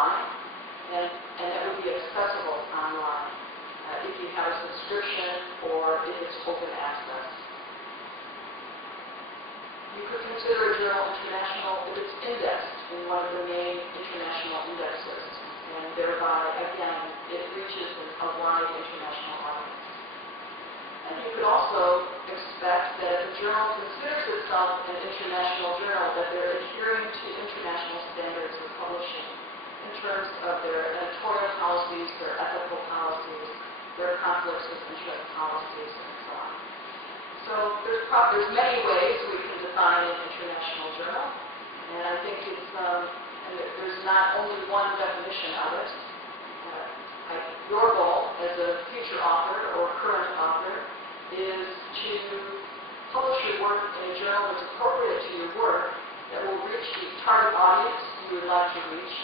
online, and it would be accessible online if you have a subscription or if it's open access. You could consider a journal international if it's indexed in one of the main international indexes, and thereby, again, it reaches a wide international audience. And you could also expect that if a journal considers itself an international journal, that they're adhering to international standards of publishing in terms of their editorial policies, their ethical policies, their conflicts of interest policies, and so on. So there's many ways we can define an international journal, and I think there's not only one definition of it. Your goal as a future author or current author is to publish your work in a journal that's appropriate to your work, that will reach the target audience you would like to reach,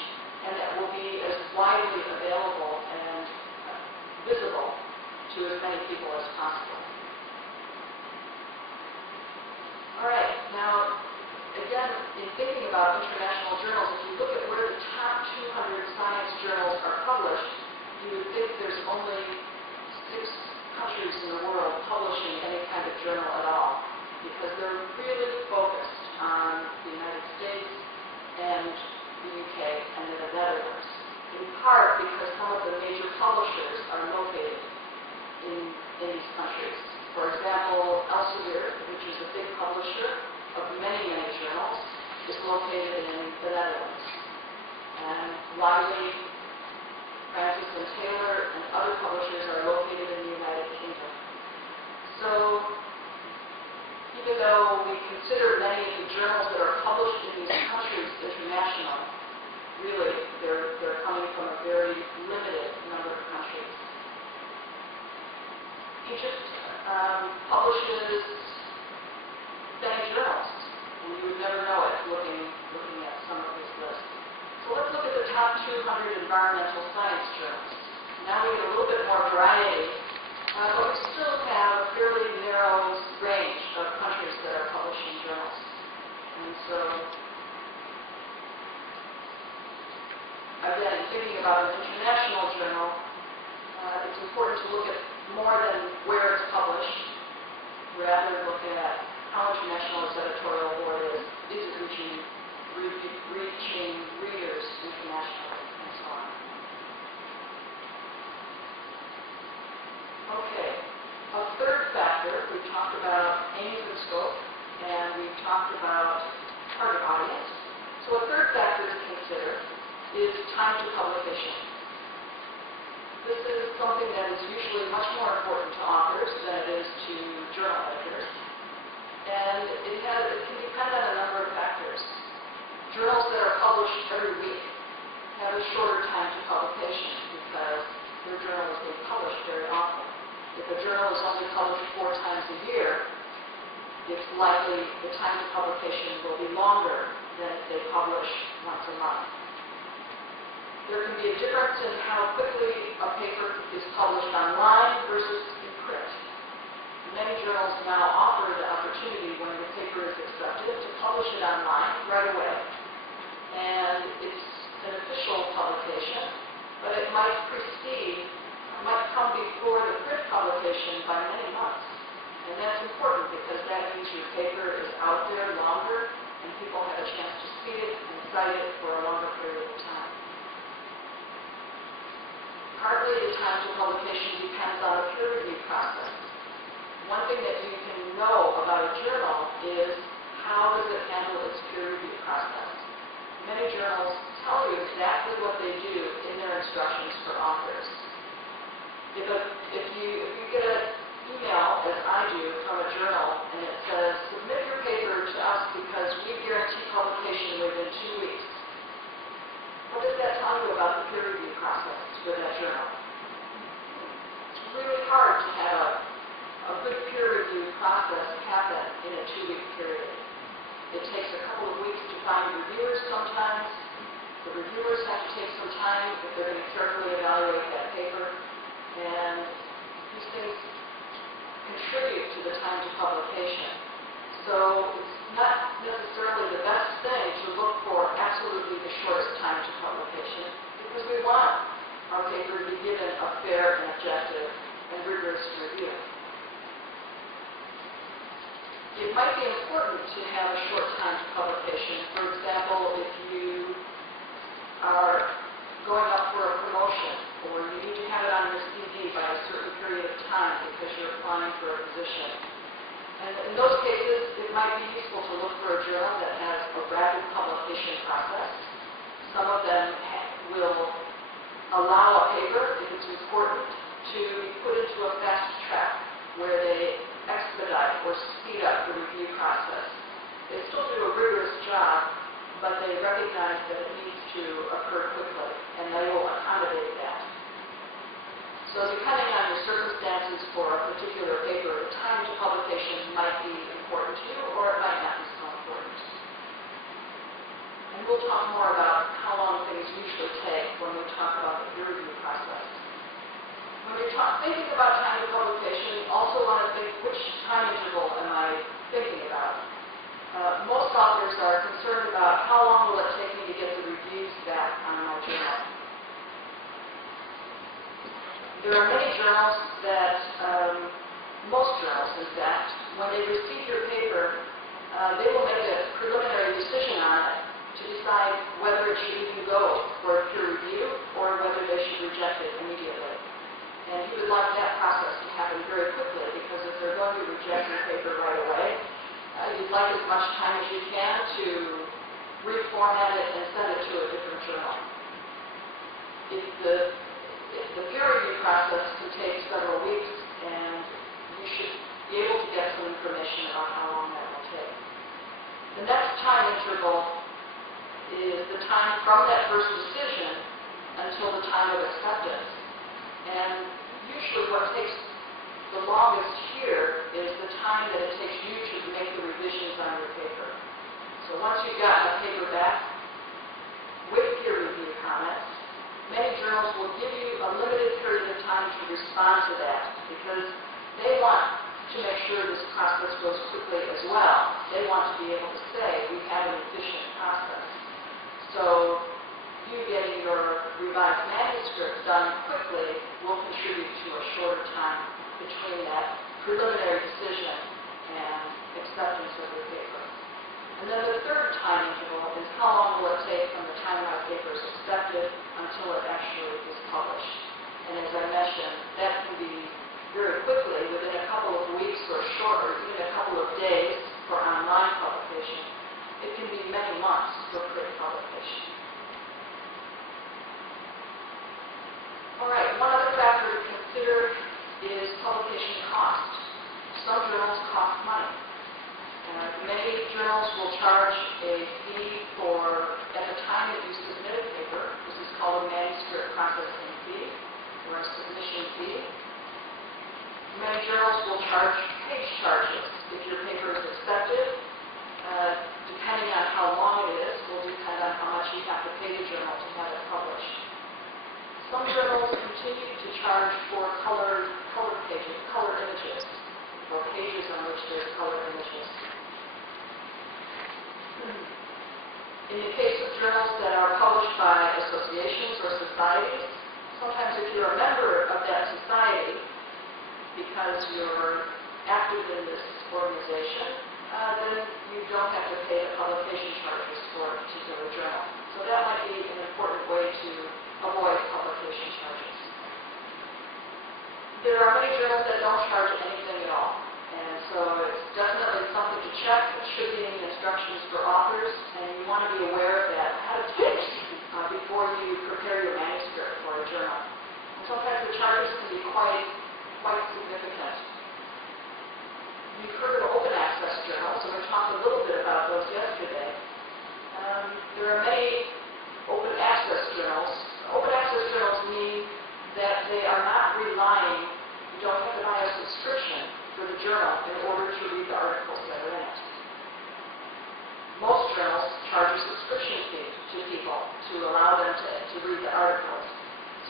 and that will be as widely available and visible to as many people as possible. All right, now, again, in thinking about international journals, if you look at where the top 200 science journals are published, you would think there's only 6 countries in the world publishing any kind of journal at all, because they're really focused on the United States and the UK and the Netherlands, in part because some of the major publishers are located in these countries. For example, Elsevier, which is a big publisher of many, many journals, is located in the Netherlands. And Wiley, Francis and Taylor, and other publishers are located in the United Kingdom. So, even though we consider many of the journals that are published in these countries international, really they're coming from a very limited number of countries. Egypt publishes many journals, and you would never know it looking at some of these lists. So let's look at the top 200 environmental science journals. Now we get a little bit more variety, but we still have a fairly narrow range of countries that are publishing journals. And so, again, thinking about an international journal, it's important to look at more than where it's published, rather look at how international its editorial board is it reaching readers internationally, and so on. Okay, a third factor, we've talked about aims and scope, and we've talked about target audience. So a third factor to consider is time to publication. This is something that is usually much more important to authors than it is to journal editors. And it can depend on a number of factors. Journals that are published every week have a shorter time to publication because their journal is being published very often. If a journal is only published 4 times a year, it's likely the time to publication will be longer than if they publish once a month. There can be a difference in how quickly a paper is published online versus in print. Many journals now offer the opportunity when the paper is accepted to publish it online right away. And it's an official publication, but it might come before the print publication by many months. And that's important because that means your paper is out there longer and people have a chance to see it and cite it for a longer period of time. Partly the time to publication depends on the peer review process. One thing that you can know about a journal is how does it handle its peer review process. Many journals tell you exactly what they do in their instructions for authors. If you get an email, as I do, from a journal, and it says, submit your paper to us because we guarantee publication within 2 weeks. What does that tell you about the peer review process for that journal? It's really hard to have a good peer review process happen in a 2-week period. It takes a couple of weeks to find reviewers sometimes. The reviewers have to take some time if they're going to carefully evaluate that paper. And these things contribute to the time to publication. So it's not necessarily the best thing to look for absolutely the shortest time to publication. given a fair and objective and rigorous review. It might be important to have a short time to publication. For example, if you are going up for a promotion, or you need to have it on your CV by a certain period of time because you're applying for a position. And in those cases, it might be useful to look for a journal that has a rapid publication process. Some of them will allow a paper, if it's important, to be put into a fast track where they expedite or speed up the review process. They still do a rigorous job, but they recognize that it needs to occur quickly, and they will accommodate that. So depending on your circumstances for a particular paper, the time to publication might be important to you, or it might not be so important. And we'll talk more about how long things usually take when we talk about the peer review process. When you're thinking about time to publication, you also want to think, which time interval am I thinking about? Most authors are concerned about how long will it take me to get the reviews back on my journal. There are many journals that, most journals in fact, when they receive your paper, they will make a preliminary decision on it to decide whether it should even go for a peer review or whether they should reject it immediately. And you would like that process to happen very quickly, because if they're going to reject your paper right away, you'd like as much time as you can to reformat it and send it to a different journal. If the peer review process can take several weeks, and you should be able to get some information about how long that will take. The next time interval is the time from that first decision until the time of acceptance. And usually what takes the longest here is the time that it takes you to make the revisions on your paper. So once you've gotten a paper back with peer review comments, many journals will give you a limited period of time to respond to that, because they want to make sure this process goes quickly as well. They want to be able to say, we have an efficient process. So you getting your revised manuscript done quickly will contribute to a shorter time between that preliminary decision and acceptance of the paper. And then the third time interval is how long will it take from the time my paper is accepted until it actually is published. And as I mentioned, that can be very quickly, within a couple of weeks or shorter, even a couple of days for online publication. It can be many months for print publication. All right, one other factor to consider is publication cost. Some journals cost money. Many journals will charge a fee for, at the time that you submit a paper, this is called a manuscript processing fee, or a submission fee. Many journals will charge page charges. If your paper is accepted, depending on how long it is, will depend on how much you have to pay the journal to have it published. Some journals continue to charge for color pages, color images, or pages on which there's color images. In the case of journals that are published by associations or societies, sometimes if you're a member of that society, because you're active in this organization, then you don't have to pay the publication charges for a particular journal. So that might be an important way to avoid publication charges. There are many journals that don't charge anything at all. And so it's definitely something to check. It should be in the instructions for authors, and you want to be aware of that ahead of time before you prepare your manuscript for a journal. And sometimes the charges can be quite significant. You've heard of open access journals, and we talked a little bit about those yesterday. There are many open access journals. Open access journals mean that they are not relying, you don't have to buy a subscription for the journal in order to read the articles that are in it. Most journals charge a subscription fee to people to allow them to read the articles.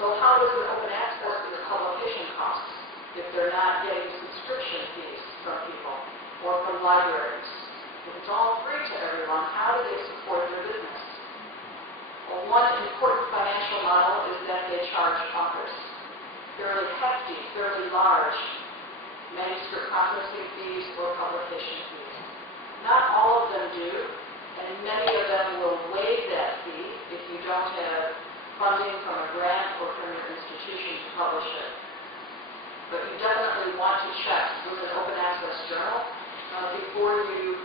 So how does an open access to the publication cost if they're not getting subscription fees from people or from libraries? If it's all free to everyone, how do they support their business? Well, one important financial model is that they charge authors. large manuscript processing fees or publication fees. Not all of them do, and many of them will waive that fee if you don't have funding from a grant or from your institution to publish it. But you definitely want to check with an open access journal before you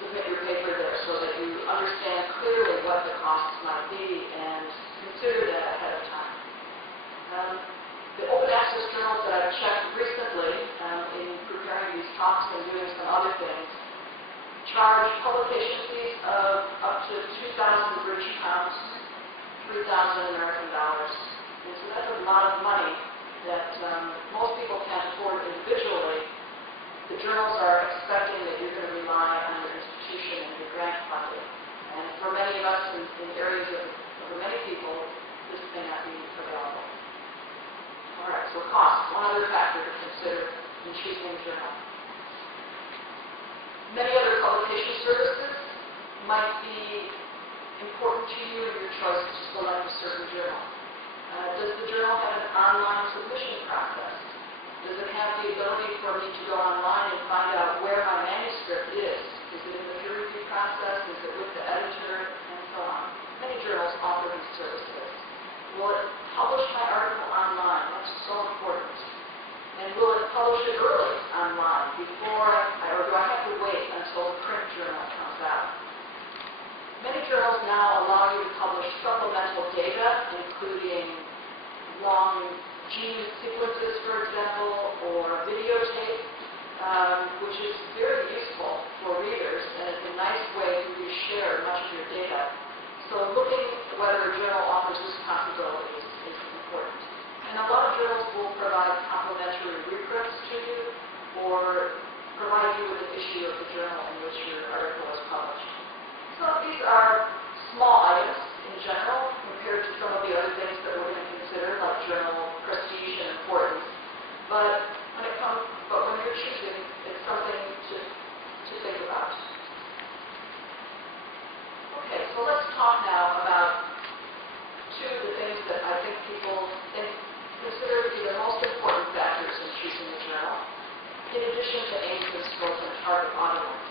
submit your paper there so that you understand clearly what the costs might be and consider that ahead of time. The open access journals that I've checked recently in preparing these talks and doing some other things charge publication fees of up to 2,000 British pounds, 3,000 American dollars. And so that's a lot of money that most people can't afford individually. The journals are expecting that you're going to rely on your institution and your grant funding. And for many of us in areas for many people, this may not be available. All right, so cost, one other factor to consider in choosing a journal. Many other publication services might be important to you in your choice to select a certain journal. Does the journal have an online submission process? Does it have the ability for me to go online and find out where my manuscript is? Is it in the peer review process? Is it with the editor? And so on. Many journals offer these services. Will it publish my article online? That's so important. And will it publish it early online before or do I have to wait until the print journal comes out? Many journals now allow you to publish supplemental data, including long gene sequences, for example, or videotape, which is very useful for readers, and it's a nice way for you to share much of your data. So looking at whether a journal offers this possibility is important. And a lot of journals will provide complimentary reprints to you or provide you with an issue of the journal in which your article is published. So these are small items in general compared to some of the other things that we're going to consider, like journal prestige and importance. But when you're choosing, it's something to think about. Okay, so let's talk now about two of the things that I think people consider to be the most important factors in choosing a journal, in addition to aims and scope and target audience.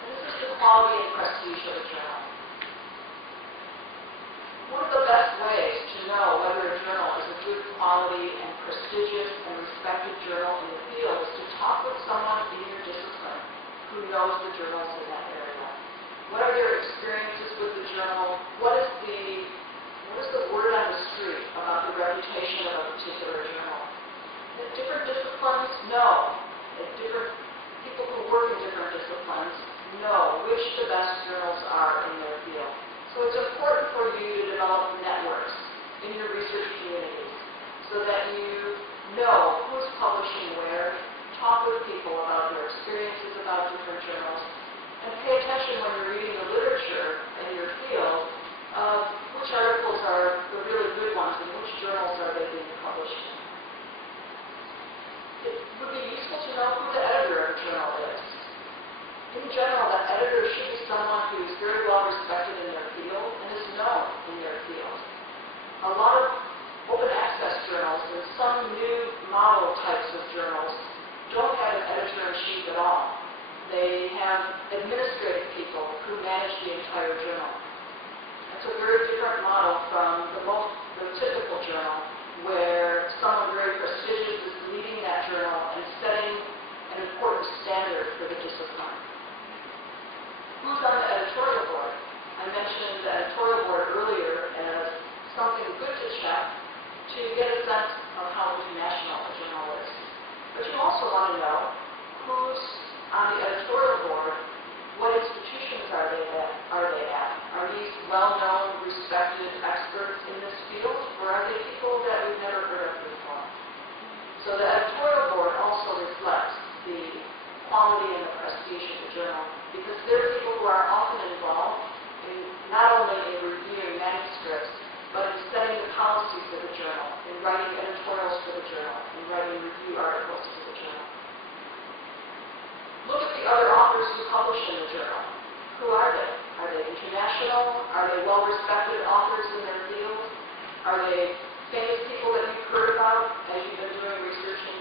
And this is the quality and prestige of a journal. One of the best ways to know whether a journal is a good quality and prestigious and respected journal in the field is to talk with someone in your discipline who knows the journals in that area. What are their experiences with the journal? What is the word on the street about the reputation of a particular journal? At different disciplines, know. Different people who work in different disciplines know which the best journals are in their field. So it's important for you to develop networks in your research communities so that you know who's publishing where, talk with people about their experiences about different journals, and pay attention when you're reading the literature in your field of which articles are the really good ones and which journals are they being published in. It would be useful to know who the editor of a journal is. In general, that editor should be someone who is very well respected in their field and is known in their field. A lot of open access journals and some new model types of journals don't have an editor-in-chief at all. They have administrative people who manage the entire journal. It's a very different model from the typical journal where someone very prestigious is leading that journal and setting an important standard for the discipline. Who's on the editorial board? I mentioned the editorial board earlier as something good to check to get a sense of how international a journal is. But you also want to know who's on the editorial board, what institutions are they at? Are these well-known, respected experts in this field, or are they people that we've never heard of before? So the editorial board also reflects the quality and the prestige of the journal, because they're people who are often involved in not only in reviewing manuscripts, but in setting the policies of the journal, in writing editorials for the journal, in writing review articles for the journal. Look at the other authors who publish in the journal. Who are they? Are they international? Are they well-respected authors in their field? Are they famous people that you've heard about as you've been doing research in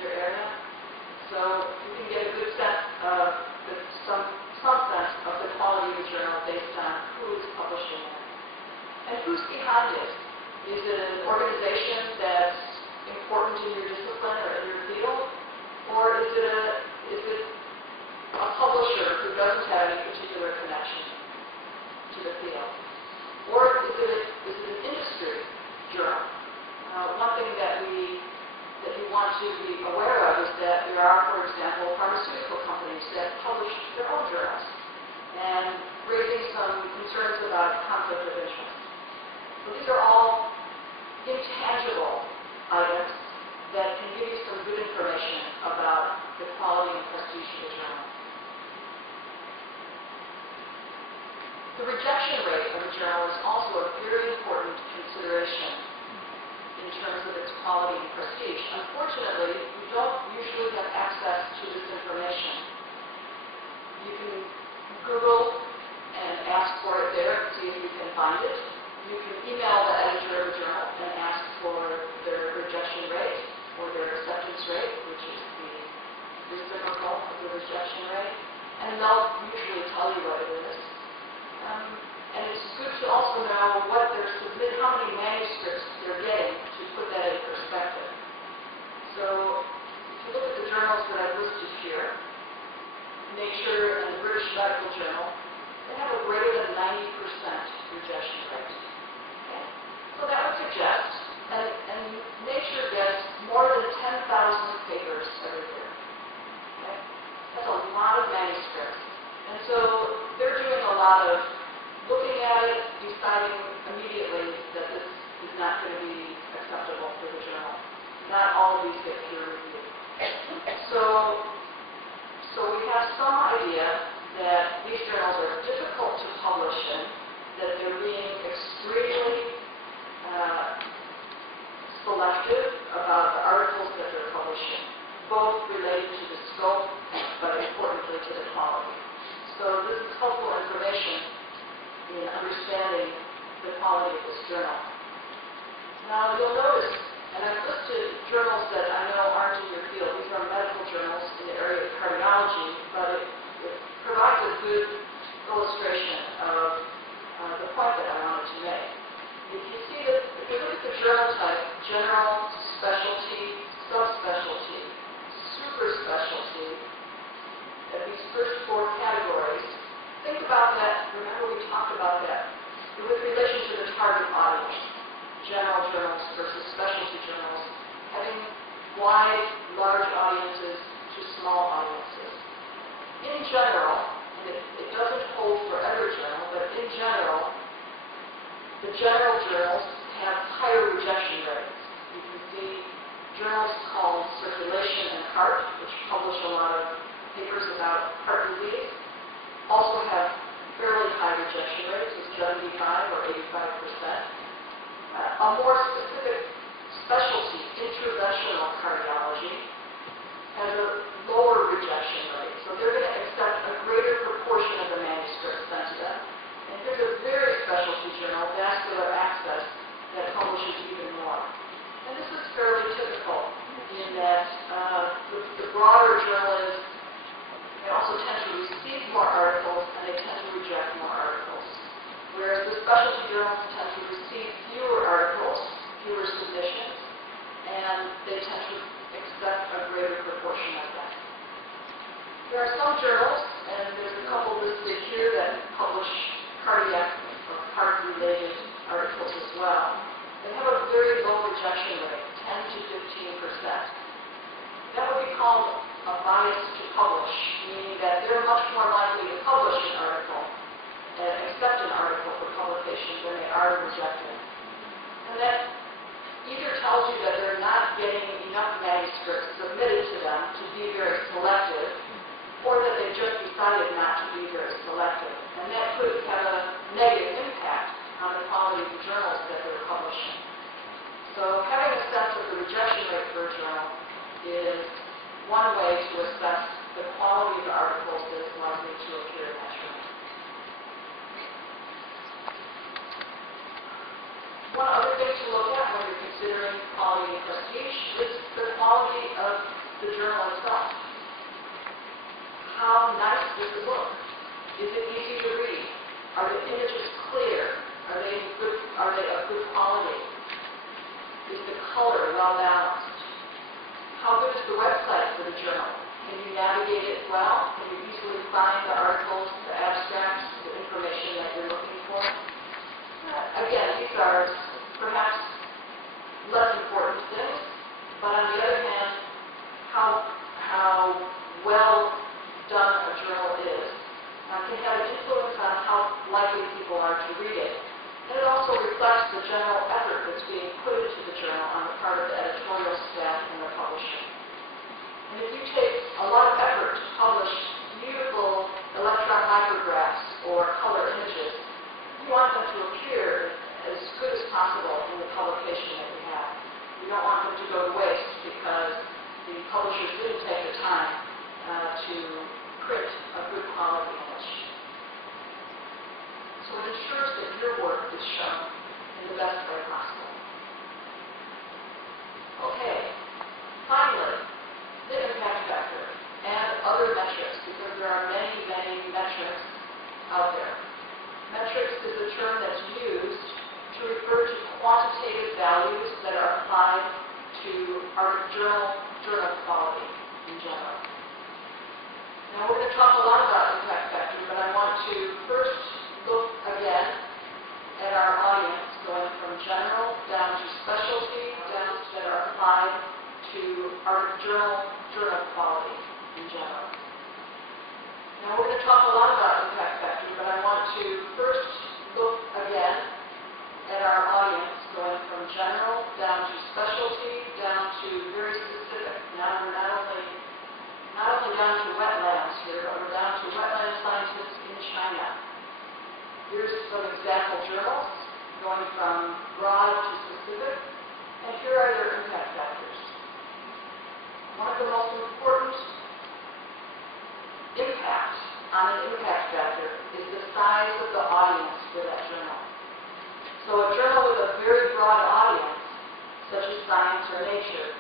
want to be aware of is that there are, for example, pharmaceutical companies that publish their own journals and raising some concerns about conflict of interest. So these are all intangible items that can give you some good information about the quality and prestige of the journal. The rejection rate of a journal is also a very important consideration in terms of its quality and prestige. Unfortunately, we don't usually have access to this information. You can Google and ask for it there and see if you can find it. You can email the editor of the journal and ask for their rejection rate or their acceptance rate, which is the reciprocal of the rejection rate, and they'll usually tell you what it is. And it's good to also know what they're submitting, how many manuscripts they're getting to put that in perspective. So if you look at the journals that I've listed here, Nature and the British Medical Journal, they have a greater than 90% rejection rate. Okay? So that would suggest, and Nature gets more than 10,000 papers every year. Okay? That's a lot of manuscripts. And so they're doing a lot of looking at it, deciding immediately that this is not going to be acceptable for the journal. Not all of these get peer reviewed. So we have some idea that these journals are difficult to publish in, that they're being extremely selective about the articles that they're publishing, both related to the scope, but importantly to the quality. So this is helpful information in understanding the quality of this journal. Now you'll notice, and I've listed journals that I know aren't in your field. These are medical journals in the area of cardiology, but it provides a good illustration of the point that I wanted to make. If you see that, if you look at the journal type, general, specialty, subspecialty, super specialty, at these first four categories, think about that. Remember we talked about that with relation to the target audience. General journals versus specialty journals, having wide, large audiences to small audiences. In general, and it doesn't hold for every journal, but in general, the general journals have higher rejection rates. You can see journals called Circulation and Heart, which publish a lot of papers about heart disease, also have fairly high rejection rates of 75 or 85%. A more specific specialty, interventional cardiology, has a lower rejection rate. So they're going to accept a greater proportion of the manuscripts sent to them. And here's a very specialty journal, Vascular Access, that publishes even more. And this is fairly typical in that the broader journal is, they also tend to receive more articles and they tend to reject more articles. Whereas the specialty journals tend to receive fewer articles, fewer submissions, and they tend to accept a greater proportion of them. There are some journals, and there's a couple listed here that publish cardiac or heart-related articles as well. They have a very low rejection rate, 10 to 15%. That would be called a bias to publish, meaning that they're much more likely to publish an article accept an article for publication when they are rejected. And that either tells you that they're not getting enough manuscripts submitted to them to be very selective, or that they've just decided not to be very selective. And that could have a negative impact on the quality of the journals that they're publishing. So having a sense of the rejection rate for a journal is one way to assess the quality of the articles that is likely to appear in that journal. One other thing to look at when you're considering quality and prestige is the quality of the journal itself. How nice does it look? Is it easy to read? Are the images clear? Are they of good quality? Is the color well balanced? How good is the website for the journal? Can you navigate it well? Can you easily find the articles, the abstracts, the information that you're looking for? Again, these are perhaps less important things, but on the other hand, how well done a journal is can have an influence on how likely people are to read it. And it also reflects the general effort that's being put into the journal on the part of the editorial staff and the publisher. And if you take a lot of effort to publish beautiful electron micrographs or color images, you want them to appear as good as possible in the publication that you have. You don't want them to go to waste because the publishers didn't take the time to print a good quality image. So it ensures that your work is shown in the best way possible. Okay, finally, the impact factor and other metrics, because there are many, many metrics out there. Metrics is a term that's used to refer to quantitative values that are applied to our journal quality in general. Now we're going to talk a lot about impact factor, but I want to first look again at our audience, going from general down to specialty, down that are applied to our journal quality in general. Now we're going to talk a lot about impact factor, but I want to first look again at our audience, going from general down to specialty, down to very specific. Now we're not only down to wetlands here, but we're down to wetland scientists in China. Here's some example journals going from broad to specific, and here are their impact factors. One of the most important impacts on an impact factor is the size of the audience for that journal. So a journal with a very broad audience, such as Science or Nature,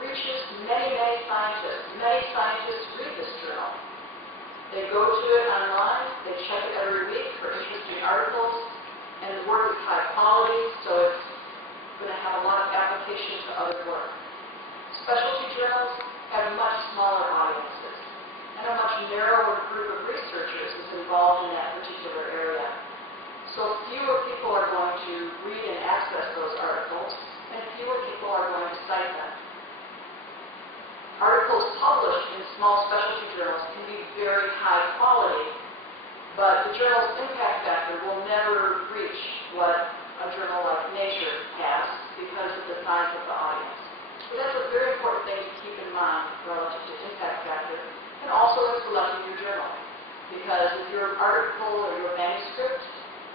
reaches many, many scientists. Many scientists read this journal. They go to it online, they check it every week for interesting articles, and the work is high quality, so it's going to have a lot of application to other work. Specialty journals have much smaller audiences, and a much narrower group of researchers is involved in that particular area. So fewer people are going to read and access those articles, and fewer people are going to cite them. Articles published in small specialty journals can be very high quality, but the journal's impact factor will never reach what a journal like Nature has because of the size of the audience. So that's a very important thing to keep in mind relative to impact factor, and also in selecting your journal. Because if your article or your manuscript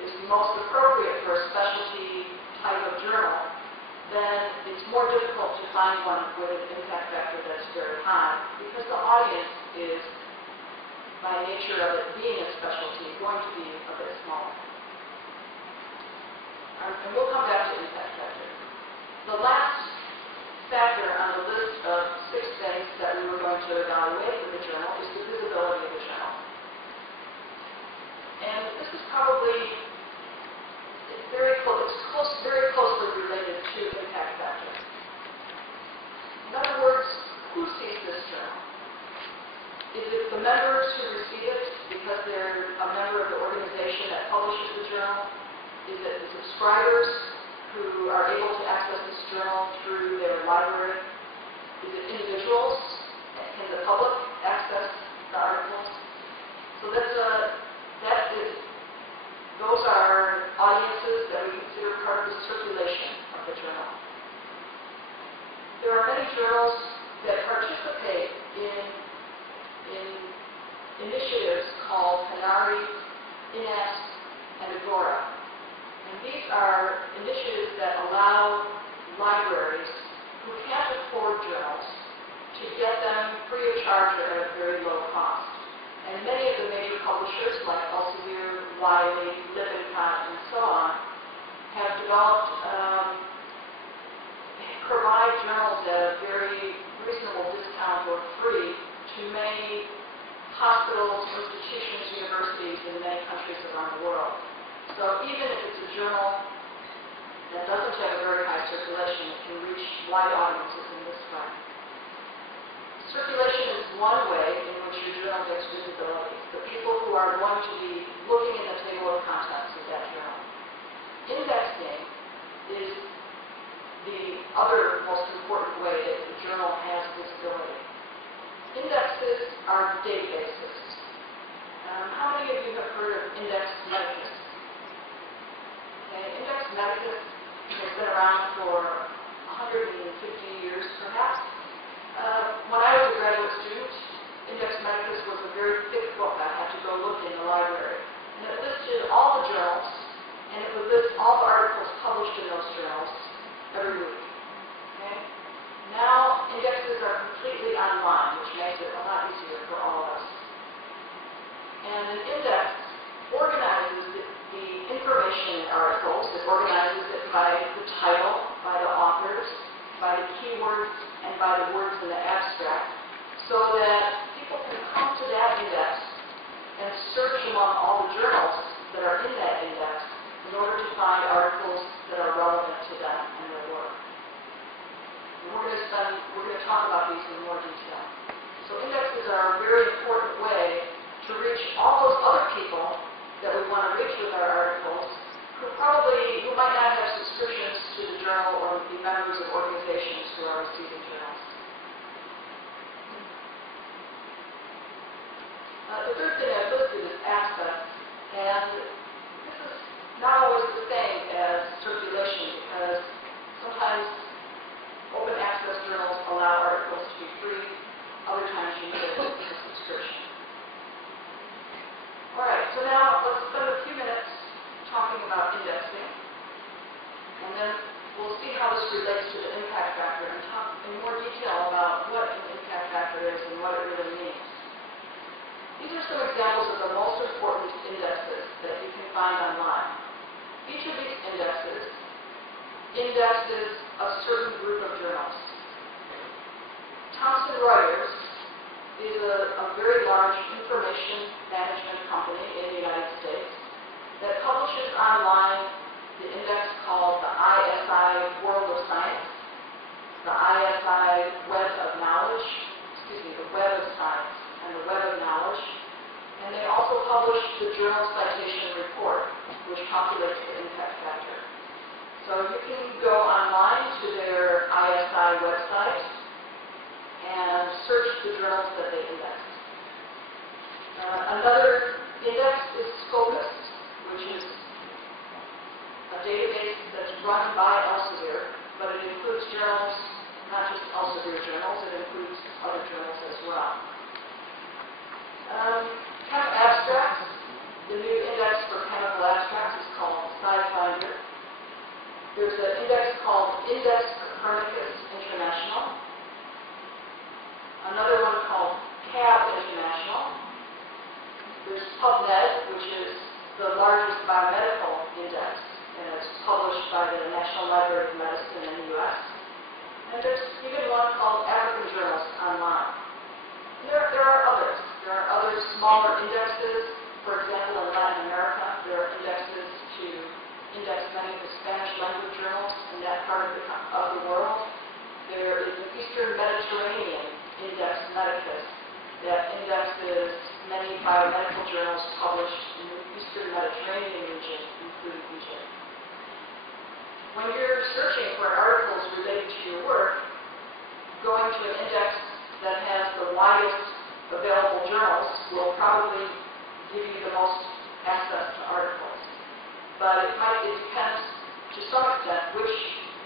is most appropriate for a specialty type of journal, then it's more difficult to find one with an impact factor that's very high, because the audience is, by nature of it being a specialty, going to be a bit smaller. And we'll come back to impact factor. The last factor on the list of 6 things that we were going to evaluate with the journal is the visibility of the journal. And this is probably very closely related to impact factor. In other words, who sees this journal? Is it the members who receive it because they're a member of the organization that publishes the journal? Is it the subscribers who are able to access this journal through their library? Is it individuals? Can the public access the articles? So those are audiences that we consider part of the circulation of the journal. There are many journals that participate in initiatives called Canary, INES, and Agora. And these are initiatives that allow libraries who can't afford journals to get them free of charge or at a very low cost. And many of the major publishers, like Elsevier, Wiley, Lippincott, and so on, have developed, provide journals at a very reasonable discount or free to many hospitals, institutions, universities in many countries around the world. So even if it's a journal that doesn't have a very high circulation, it can reach wide audiences in this way. Circulation is one way in which your journal gets visibility. The people who are going to be looking in the table of contents of that journal. Indexing is the other most important way that the journal has visibility. Indexes are databases. How many of you have heard of Index Medicus? Okay, Index Medicus has been around for 150 years, perhaps. When I was a graduate student, Index Medicus was a very thick book. I had to go look in the library. And it listed all the journals, and it would list all the articles published in those journals every week. Okay? Now, indexes are completely online, which makes it a lot easier for all of us. And an index organizes the information in articles. It organizes it by the title, by the authors, by the keywords, and by the words in the abstract, so that people can come to that index and search among all the journals that are in that index in order to find articles that are relevant to them and their work. And we're going to talk about these in more detail. So indexes are a very important way to reach all those other people that we want to reach with our articles who might not have subscriptions to the journal or be members of organizations who are receiving journals. The third thing I've listed is access, and this is not always the same as circulation because sometimes open access journals allow articles to be free, other times you need a subscription. All right, so now let's spend a few minutes talking about indexing, and then we'll see how this relates to the impact factor and talk in more detail about what an impact factor is and what it really means. These are some examples of the most important indexes that you can find online. Each of these indexes indexes a certain group of journals. Thomson Reuters is a very large information management company in the United States that publishes online the index called the ISI World of Science, the ISI Web of Knowledge, the Web of Science, and the Web of Knowledge. And they also publish the Journal Citation Report, which calculates the impact factor. So you can go online to their ISI website and search the journals that they index. Another index is Scopus, which is a database that's run by Elsevier, but it includes journals, not just Elsevier journals, it includes other journals as well. Chem Abstracts, the new index for chemical abstracts is called SciFinder. There's an index called Index Copernicus International. Another one called CAB International. There's PubMed, which is the largest biomedical index, and it's published by the National Library of Medicine in the U.S. And there's even one called African Journals Online. And there are others. There are other smaller indexes. For example, in Latin America, there are indexes to index many of the Spanish language journals in that part of the world. There is an Eastern Mediterranean Index Medicus that indexes many biomedical journals published in the Eastern Mediterranean region, including Egypt. When you're searching for articles related to your work, going to an index that has the widest available journals will probably give you the most access to articles. But it depends to some extent which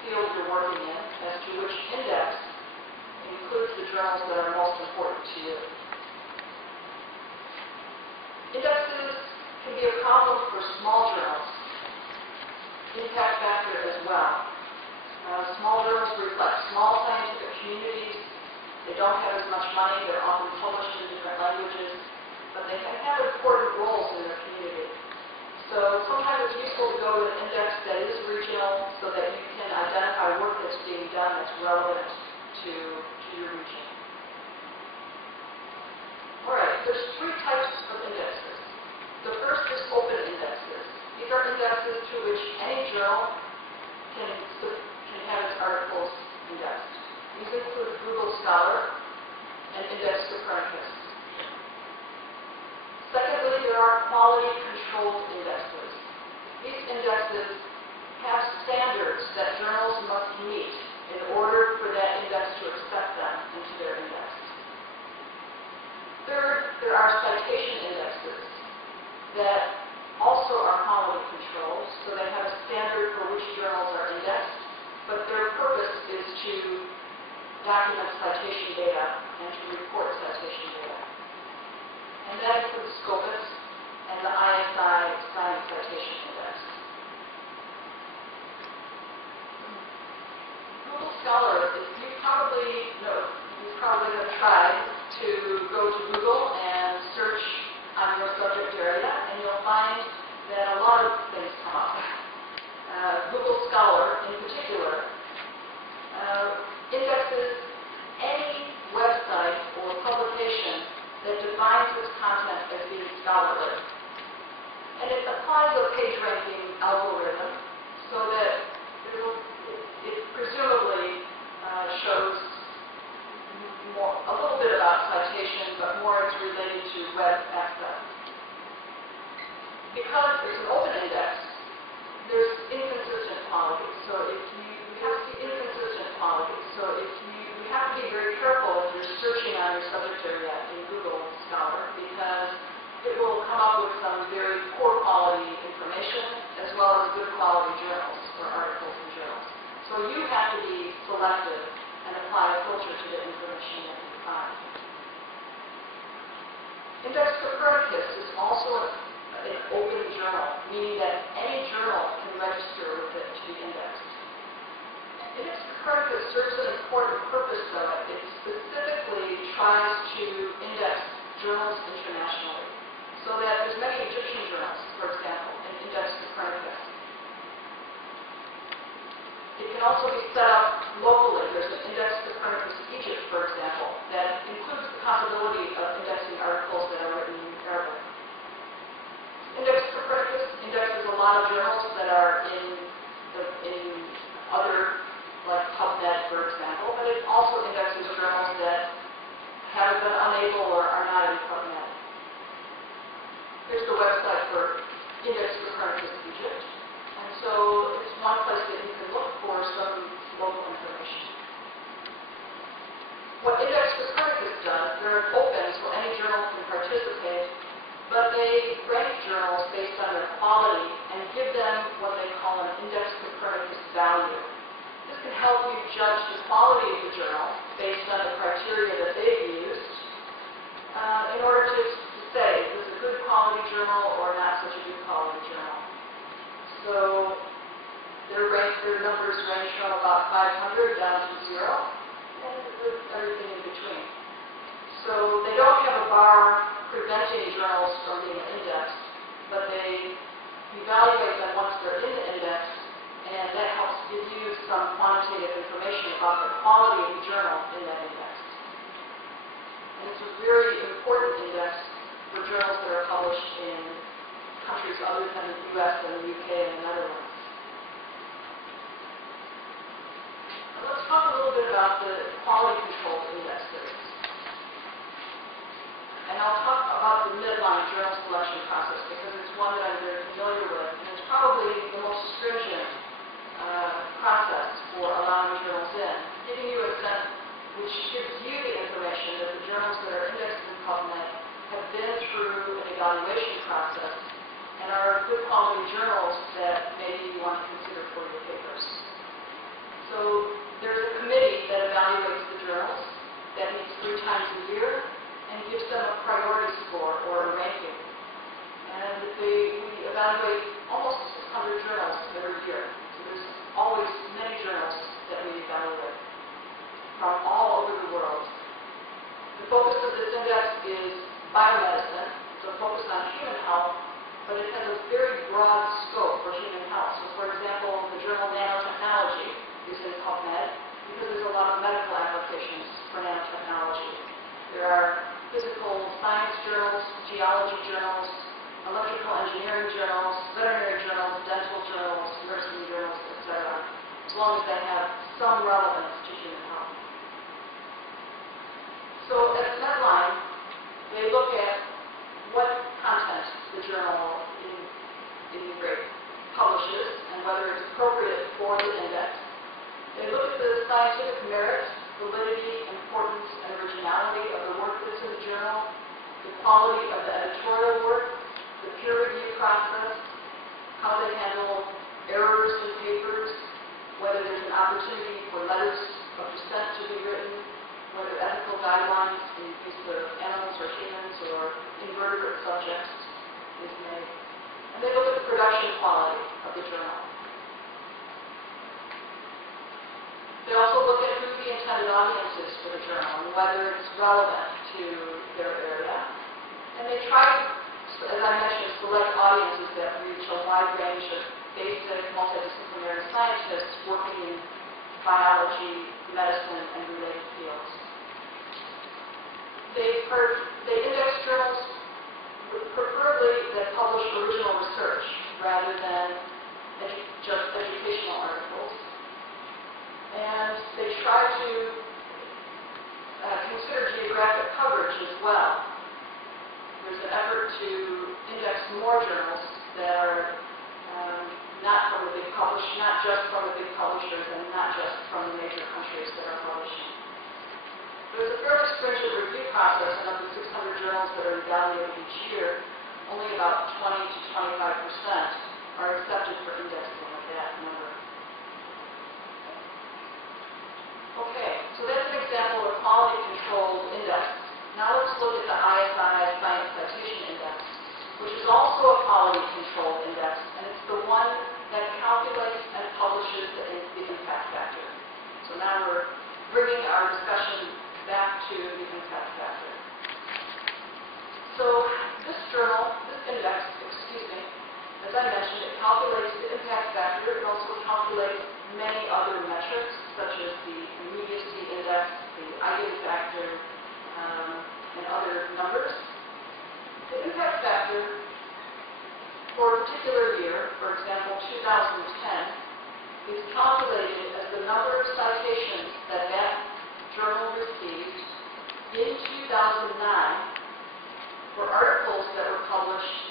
field you're working in as to which index includes the journals that are most important to you. Indexes can be a problem for small journals. Impact factor as well. Small journals reflect small scientific communities. They don't have as much money. They're often published in different languages, but they can have important roles in their community. So sometimes it's useful to go to an index that is regional so that you can identify work that's being done that's relevant to your region. All right, there's three types of indexes. The first is open indexes. These are indexes to which any journal can have its articles indexed. These include Google Scholar and Index Copernicus. Secondly, there are quality-controlled indexes. These indexes have standards that journals must meet in order for that index to accept them into their index. to document citation data and to report citation data. And that includes Scopus and the ISI Science Citation Index. Google Scholar is, you probably have tried to go to Google and search on your subject area, and you'll find that a lot of things come up. Google Scholar, in particular, indexes any website or publication that defines its content as being scholarly. And it applies a page ranking algorithm so that it presumably shows a little bit about citation, but more it's related to web access. Because there's an open index, there's inconsistent quality. So if you have to see inconsistent quality. So you have to be very careful if you're searching on your subject area in Google Scholar, because it will come up with some very poor quality information as well as good quality journals or articles and journals. So you have to be selective and apply a filter to the information that you find. Index Copernicus is also an open journal, meaning that any journal can register with it to be indexed. Index Copernicus serves an important purpose, though. It specifically tries to index journals internationally, so that there's many Egyptian journals, for example, in Index Copernicus. It can also be set up locally. There's an Index Copernicus Egypt, for example, that includes the possibility of indexing articles that are written in Arabic. Index Copernicus indexes a lot of journals that are in other, like PubMed, for example, but it also indexes journals that have been unable or are not in PubMed. Here's the website for Index Copernicus Egypt. And so it's one place that you can look for some local information. What Index Copernicus does, they're open so any journal can participate, but they rank journals based on their quality and give them what they call an Index Copernicus value. This can help you judge the quality of the journal based on the criteria that they've used in order to say, is this a good quality journal or not such a good quality journal. So their numbers range from about 500 down to 0, and everything in between. So they don't have a bar preventing journals from being indexed, but they evaluate them once they're in the index, and that helps give you some quantitative information about the quality of the journal in that index. And it's a very important index for journals that are published in countries other than the U.S. and the UK and the Netherlands. Now let's talk a little bit about the quality control indexes. And I'll talk about the midline journal selection process because it's one that I'm very familiar with, and it's probably the most stringent process for allowing journals in, giving you a sense which gives you the information that the journals that are indexed in PubMed have been through an evaluation process and are good quality journals that maybe you want to consider for your papers. So there's a committee that evaluates the journals that meets 3 times a year and gives them a priority score or a ranking. And we evaluate almost 600 journals every year. So there's always many journals that we evaluate from all over the world. The focus of this index is biomedicine. It's a focus on human health, but it has a very broad scope for human health. So for example, the journal Nanotechnology is in PubMed because there's a lot of medical applications for nanotechnology. There are physical science journals, geology journals, electrical engineering journals, veterinary journals, dental journals, nursing journals, etc., as long as they have some relevance to human health. So at Medline, they look at what content the journal publishes and whether it's appropriate for the index. They look at the scientific merit, validity, importance, and originality of the work that's in the journal, the quality of the editorial work, the peer review process, how they handle errors in papers, whether there's an opportunity for letters of dissent to be written, whether ethical guidelines in the use of animals or humans or invertebrate subjects is made. And they look at the production quality of the journal. They also look at who the intended audience is for the journal and whether it's relevant to their area. And they try to, as I mentioned, select audiences that reach a wide range of basic multidisciplinary scientists working in biology, medicine, and related fields. They index journals preferably that publish original research rather than just educational articles. And they try to consider geographic coverage as well. There's an effort to index more journals that are not from the big publishers, not just from the big publishers, and not just from the major countries that are publishing. There's a fairly stringent review process, and of the 600 journals that are evaluated each year, only about 20 to 25% are accepted for indexing at that number. Okay, so that's an example of a quality-controlled index. Now let's look at the ISI Science Citation Index, which is also a quality-controlled index, and it's the one that calculates and publishes the impact factor. So now we're bringing our discussion back to the impact factor. So this journal, this index, as I mentioned, it calculates the impact factor. It also calculates many other metrics, such as the immediacy index, the item factor, and other numbers. The impact factor for a particular year, for example 2010, is calculated as the number of citations that journal received in 2009 for articles that were published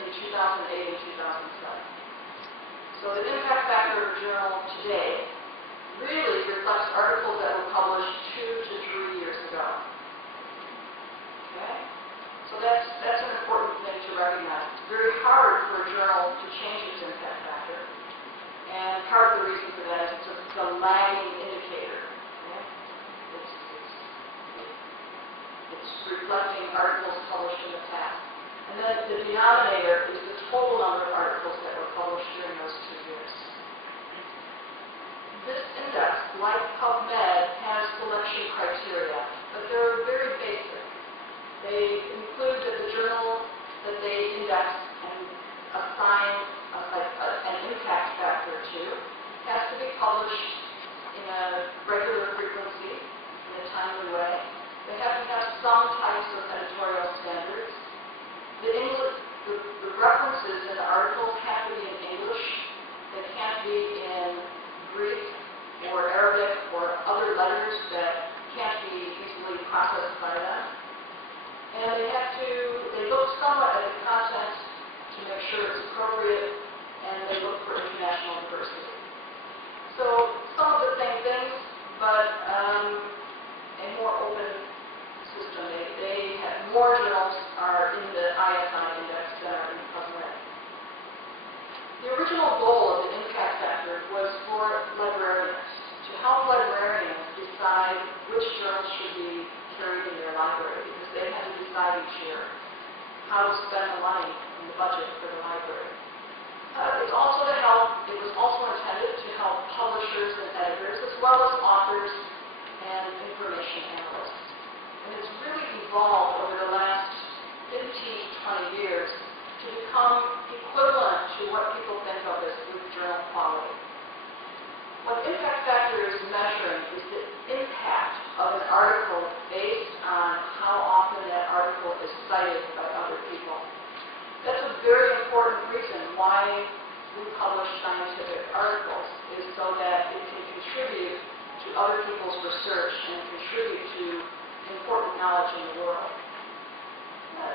in 2008 and 2007. So the impact factor of a journal today really reflects articles that were published 2 to 3 years ago. Okay? So that's an important thing to recognize. It's very hard for a journal to change its impact factor. And part of the reason for that is it's a lagging indicator. Okay? It's reflecting articles published in the past. And then the denominator is the total number of articles that were published during those 2 years. This index, like PubMed, has selection criteria, but they're very basic. They include that the journal that they index and assign an impact factor to has to be published in a regular frequency, in a timely way. They have to have some types of editorial standards. The references in the articles have to be in English. They can't be in Greek or Arabic or other letters that can't be easily processed by them. And they look somewhat at the content to make sure it's appropriate, and they look for international diversity. So some of the same things, but a more open system. They have more journals are in the ISI index than are in PubMed. The original goal of the impact factor was for librarians, to help librarians decide which journals should be carried in their library, because they had to decide each year how to spend the money in the budget for the library. It was also intended to help publishers and editors, as well as authors and information analysts. And it's really evolved over the last 15 to 20 years to become equivalent to what people think of as good journal quality. What the impact factor is measuring is the impact of an article based on how often that article is cited by other people. That's a very important reason why we publish scientific articles, is so that it can contribute to other people's research and contribute to important knowledge in the world.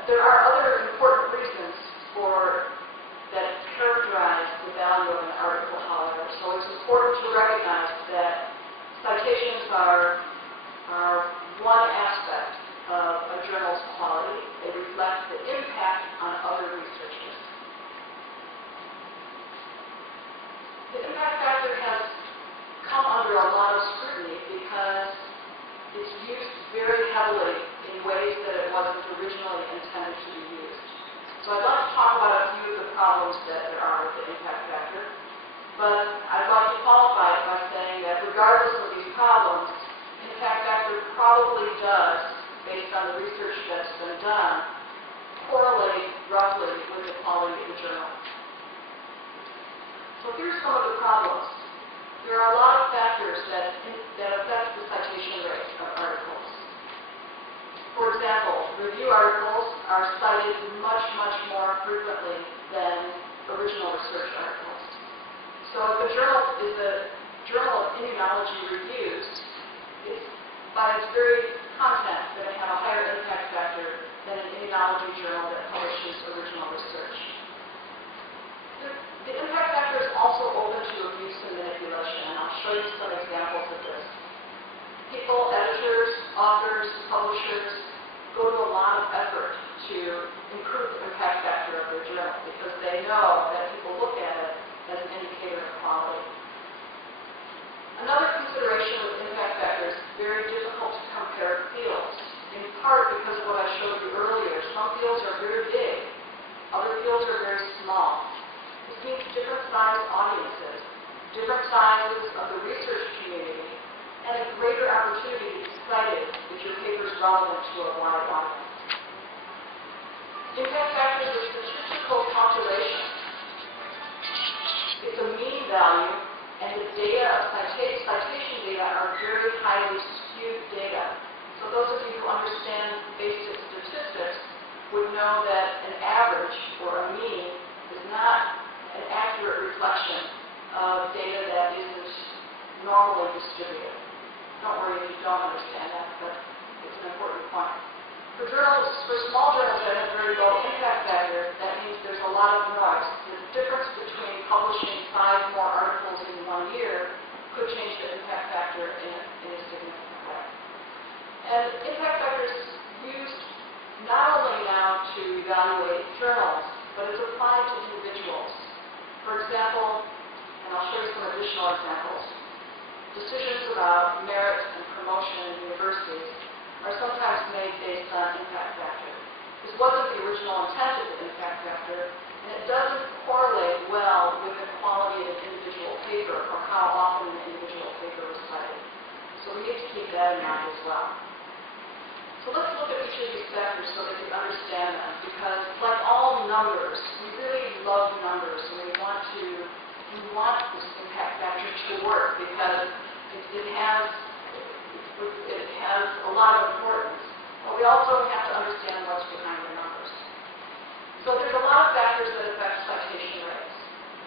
There are other important reasons that characterize the value of an article, however. So it's important to recognize that citations are one aspect of a journal's quality. They reflect the impact on other researchers. The impact factor has come under a lot of scrutiny because very heavily in ways that it wasn't originally intended to be used. So I'd like to talk about a few of the problems that there are with the impact factor, but I'd like to qualify it by saying that regardless of these problems, impact factor probably does, based on the research that's been done, correlate roughly with the quality of the journal. So here's some of the problems. There are a lot of factors that affect the citation rate of articles. For example, review articles are cited much, much more frequently than original research articles. So if a journal is a journal of immunology reviews, it's, by its very content, going to have a higher impact factor than an immunology journal that publishes original research. The impact factor is also open to abuse and manipulation, and I'll show you some examples of this. People, editors, authors, publishers go to a lot of effort to improve the impact factor of their journal because they know that people look at it as an indicator of quality. Another consideration with impact factor is very difficult to compare fields, in part because of what I showed you earlier. Some fields are very big, other fields are very small. This means different sized audiences, different sizes of the research community, and a greater opportunity to be cited if your paper is relevant to a wide audience. Impact factor is a statistical calculation. It's a mean value, and the data, citation data, are very highly skewed data. So those of you who understand basic statistics would know that an average or a mean is not an accurate reflection of data that isn't normally distributed. Don't worry if you don't understand that, but it's an important point. For small journals that have very low impact factor, that means there's a lot of noise. The difference between publishing 5 more articles in 1 year could change the impact factor in a significant way. And impact factor is used not only now to evaluate journals, but it's applied to individuals. For example, and I'll show you some additional examples, decisions about merit and promotion in universities are sometimes made based on impact factor. This wasn't the original intent of the impact factor, and it doesn't correlate well with the quality of an individual paper or how often an individual paper was cited. So we need to keep that in mind as well. So let's look at each of these factors so that you understand them, because like all numbers, we really love numbers, and we want this impact factor to work because it has a lot of importance. But we also have to understand what's behind the numbers. So there's a lot of factors that affect citation rates.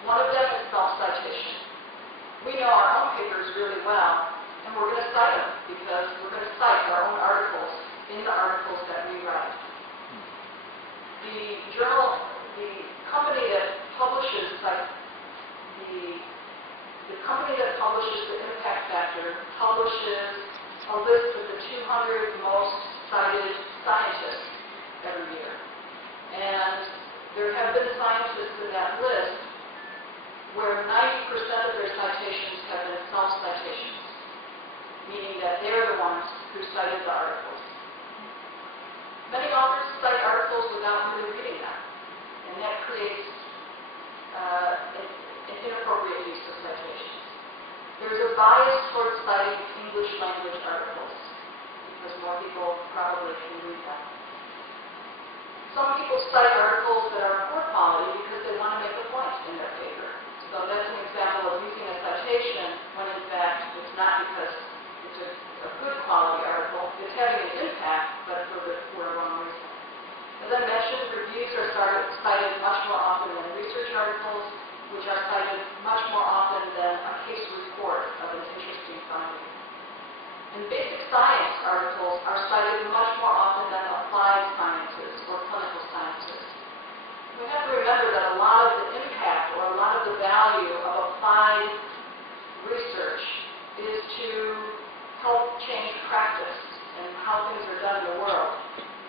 One of them is self-citation. We know our own papers really well, and we're going to cite them because we're going to cite our own articles in the articles that we write. The company that publishes the impact factor publishes a list of the 200 most cited scientists every year. And there have been scientists in that list where 90% of their citations have been self-citations, meaning that they're the ones who cited the articles. Many authors cite articles without really reading them, and that creates an inappropriate use of citations. There's a bias towards citing English language articles, because more people probably can read them. Some people cite articles that are poor quality because they want to make a point in their paper. So that's an example of using a citation when in fact it's not because it's a good quality article. It's having an impact, but for a wrong reason. As I mentioned, reviews are cited much more often than research articles, which are cited much more often than a case report of an interesting finding. And basic science articles are cited much more often than applied sciences or clinical sciences. We have to remember that a lot of the impact or a lot of the value of applied research is to help change practice and how things are done in the world.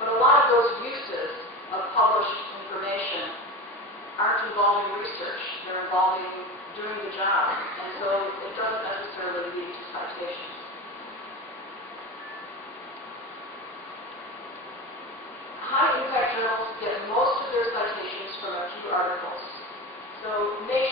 But a lot of those uses of published information aren't high impact journals get most of their citations from a few articles. So make